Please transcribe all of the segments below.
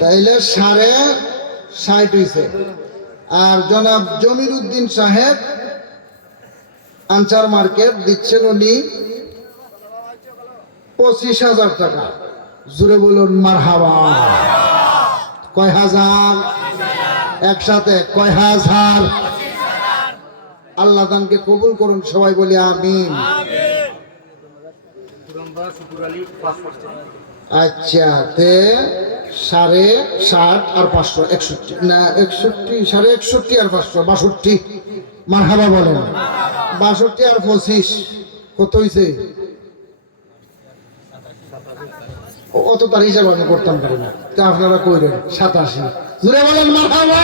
তাইলে সাড়ে ষাট হইছে। আর জনাব জমির উদ্দিন সাহেব আনসার মার্কেট দিচ্ছেন উনি পঁচিশ হাজার টাকা। জুড়ে বলুন মার হাওয়া কয় হাজার? একসাথে কয় হাজার? আল্লাহ দানকে কবুল করুন, সবাই বলি আমিন। আচ্ছা তে সাড়ে ষাট আর পাঁচশো একষট্টি। না একষট্টি সাড়ে একষট্টি আর পাঁচশো বাষট্টি। মারহাবা বলেন। বাষট্টি আর পঁচিশ কত হয়েছে অত তার হিসাব আমি করতাম পারি না। তা আপনারা কইলেন সাতাশি। জুড়ে বলেন মারহাবা!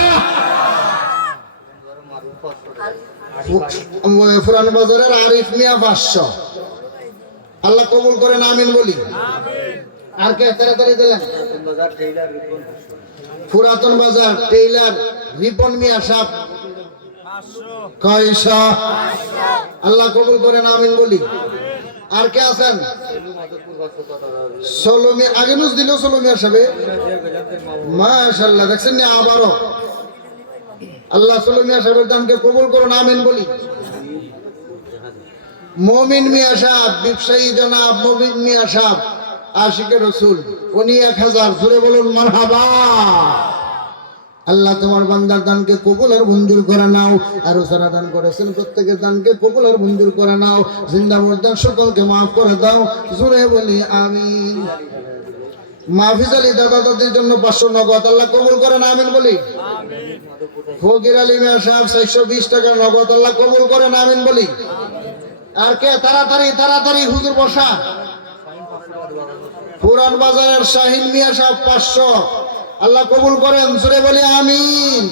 ফুরান বাজারের আরিফ মিয়া পাঁচশো। আল্লাহ কবুল করেন আমিন বলি। আর কে তাড়াতাড়ি দিলেন? পুরাতন বাজার, টেইলার, রিপন মিয়া সাপ। কয়শ আল্লাহ কবুল করেন, আমিন বলি। আর কে আছেন? সলমি, আগে নুস দিল ষোলমিয়ার সাহেব মাশাল্লাহ দেখছেন না? আবারও। আল্লাহ ষোলমিয়া সাহেবের দানকে কবুল করুন, আমিন বলি। মমিন মিয়া সাহ ব্যবসায়ী জনাব মমিন মিয়া সাহ আশিকে রসুল, উনি এক হাজার জুড়ে বলুন, মারহাবা। আল্লাহ তোমার বান্দার দানকে কবুল আর মঞ্জুর করে নাও, আর সারা দান করেছেন প্রত্যেকের দানকে কবুল আর মঞ্জুর করে নাও জিন্দা সকলকে মাফ করে দাও জুড়ে বলি, আমিন। মাহফিজ আলী দাদা দাদির জন্য পাঁচশো নগদ, আল্লাহ কবুল করেন আমিন বলি? ফকির আলী মিয়া সাহেব, চারশো বিশ টাকা নগদ, আল্লাহ কবুল করেন আমিন বলি? আর কে? তাড়াতাড়ি তাড়াতাড়ি, হুজুর বসা। পুরান বাজারের শাহিন মিয়া সাহেব পাঁচশো। আল্লাহ কবুল করেন সুরে বলি আমিন।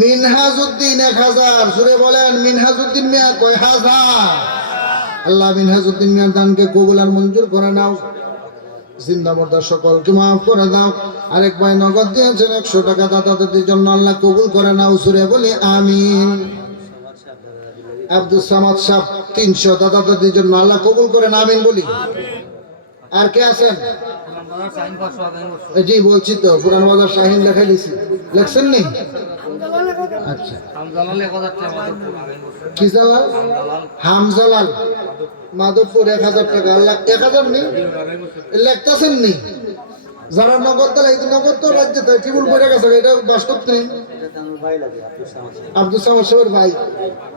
মিনহাজউদ্দিন এক হাজার সুরে বলেন মিনহাজউদ্দিন মিয়া কয় হাজার? আল্লাহ মিনহাজউদ্দিন মিয়ার দানকে কবুল আর মঞ্জুর করে নাও। জিন্দাবর্দার সকলকে মাফ করে দাও। আরেক ভাই নগদ দিয়েছেন একশো টাকা দাদাদের জন্য, আল্লাহ কবুল করে নাও সুরে বলি আমিন। আব্দুল সামাদ সাহ তিনশো দাদা দাদির জন্য আল্লাহ কবুল করেন আমিন বলি। আর কে আছেন? জি বলছি তো পুরান বাজার শাহিন লেখা দিছি লেখছেন নি? আচ্ছা। কি জালাল? হামজালাল। মাধবপুর এক হাজার টাকা। আল্লাহ এক হাজার নি? লেখতেছেন নি? যারা নগদ দেয় এই নগদ তো রাজ্যে দেয় টিবুল পড়ে গেছে? এটা বাস্তব নেই আব্দুল সামাদ সাহেবের ভাই।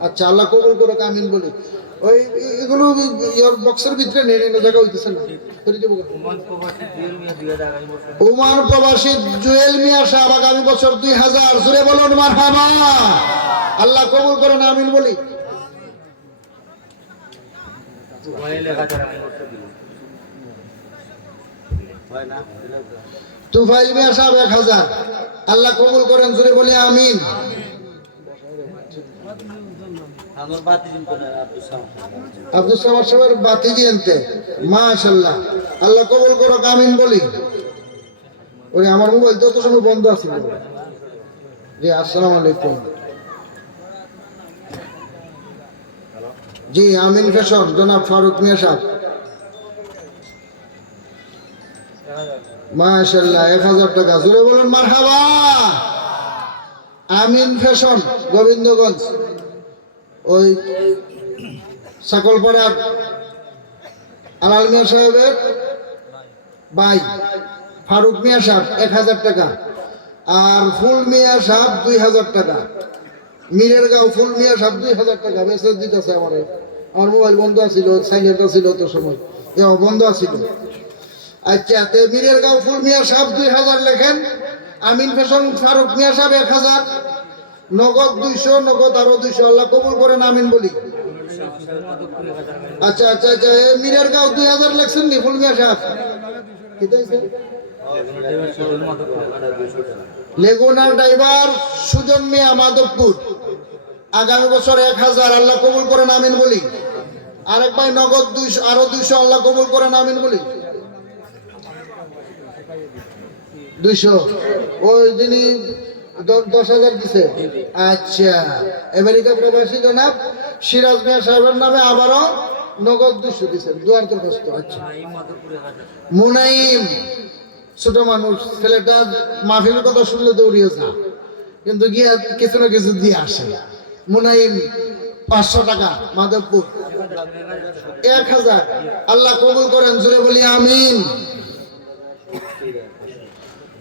আচ্ছা আল্লাহ কবুল করে কামিন বলি। ওই এগুলো ইয়ার বক্সের ভিতরে নেই না জায়গা হইতেছে না। ওমান প্রবাসী জুয়েল মিয়া সাহেব আগামী বছর দুই হাজার জুড়ে বলুন মার আল্লাহ কবুল করেন আমিন বলি। তুফাইল মিয়া সাহেব এক হাজার। আল্লাহ কবুল করেন জুড়ে বলি আমিন। আব্দুল সামাদ সাহেবের বাতি মাশাল্লাহ আল্লাহ কবুল করো আমিন বলি। ওরে, আমার মোবাইল তো সময় বন্ধ আছে। জি আলাইকুম। জি, আমিন ফ্যাশন, জনাব ফারুক মিয়া সাহেব। মাশাল্লাহ এক হাজার টাকা। জুড়ে মারহাবা। আমিন ফ্যাশন, গোবিন্দগঞ্জ। ওই সকলপাড়ার আলাল মিয়া সাহেবের ভাই, ফারুক মিয়া সাহেব, এক হাজার টাকা। আর ফুল মিয়া সাহেব দুই হাজার টাকা। মিরের গাঁও ফুল মিয়া সাহেব দুই হাজার টাকা। মেসেজ দিতেছে আমার। আমার মোবাইল বন্ধ আছিল সাইলেন্ট ছিল তো সময়। এ বন্ধ আছিল। আচ্ছা তে মিরের গাঁও ফুল মিয়া সাহেব দুই হাজার লেখেন। আমিন ফ্যাশন ফারুক মিয়া সাহেব এক হাজার। নগদ দুইশো, নগদ আরও দুইশো, আল্লাহ কবুল করে নামিন বলি। আচ্ছা আচ্ছা আচ্ছা মিরের গাঁও দুই হাজার লেখছেন নি, ফুল মিয়া সাহেব? লেগুনার ড্রাইভার সুজন মিয়া মাধবপুর। আগামী বছর এক হাজার, আল্লাহ কবুল করেন, আমিন বলি। আরেক ভাই নগদ দুইশো, আরও দুইশো, আল্লাহ কবুল করেন, আমিন বলি। দুইশো। ওই যিনি দশ হাজার দিছে। আচ্ছা। আমেরিকা প্রবাসী জনাব সিরাজ মিয়া সাহেবের নামে আবারও নগদ দুশো দিচ্ছেন দুয়ার দরখাস্ত। আচ্ছা। মুনাইম ছোট মানুষ ছেলেটা মাহফিলের কথা শুনলে দৌড়িয়ে যা কিন্তু গিয়ে কিছু না কিছু দিয়ে আসে। মুনাইম পাঁচশো টাকা মাধবপুর। এক হাজার। আল্লাহ কবুল করেন জুড়ে বলি আমিন।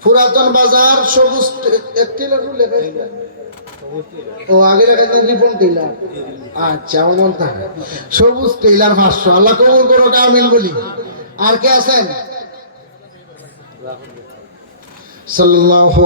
পুরাতন বাজার, সবুজ। ও, আগে রিপন টেইলার আচ্ছা আমার থাকে সবুজ টেইলার পাঁচশো। আল্লাহ কবুল করো কামিল বলি। আর কে আছেন? সাল্লাল্লাহু